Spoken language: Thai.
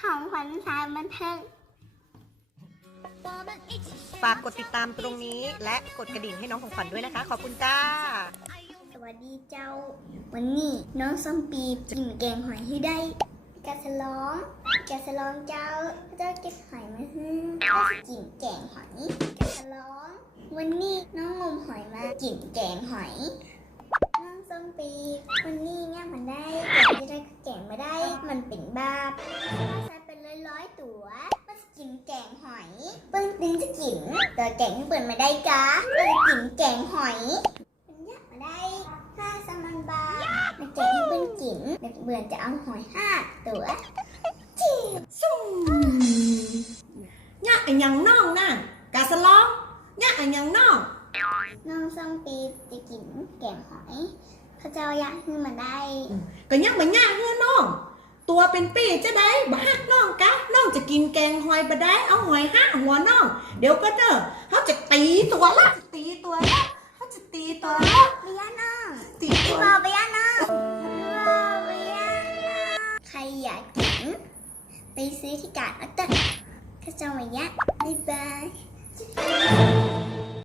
ของขวัญสายบันเทิงฝากกดติดตามตรงนี้ และกดกระดิ่งให้น้องของขวัญด้วยนะคะ ขอบคุณจ้า สวัสดีเจ้า วันนี้น้องส้มปีกินแกงหอยให้ได้กาสลองกาสลองเจ้าเจ้าเก็บหอยมาให้ก็จะกินแกงหอยกาสลอง วันนี้น้องงมหอยมากินแกงหอยน้องส้มปี วันนี้เนี่ยมันได้แกงจะได้ก็แกงไม่ได้ มันเป็นบาป ใช้เป็นร้อยๆตัวมันจะกินแกงหอย เปิ้งติ้งจะกินแต่แกงที่เปิดไม่ได้กะก็จะกินแกงหอยมันยากมาได้ห้าสมันบาทในแกงที่เปิ้งกินเด็กเบื่อจะเอาหอยห้าตัวจิ๋วยะอันยังน้องน่ะกาสลองยะอันยังน้องน้องส้มปีจะกินแกงหอยเขาเจ้าอยากให้มาได้ก็ยังบ่ยากเฮือน้องตัวเป็นปีจะได้บ่ฮั จะกินแกงหอยบ่ได้เอาหอยห้าหัวน้อง เดี๋ยวก็เด้อเขาจะตีตัวละตีตัวละเขาจะตีตัวละไปย่าน้องตีพี่ตัวบอไปย่าน้องพี่บอไปย่าน้องใครอยากกินไปซื้อที่กาดอัตเตอร์เขาเจ้ามาย่าบ๊ายบาย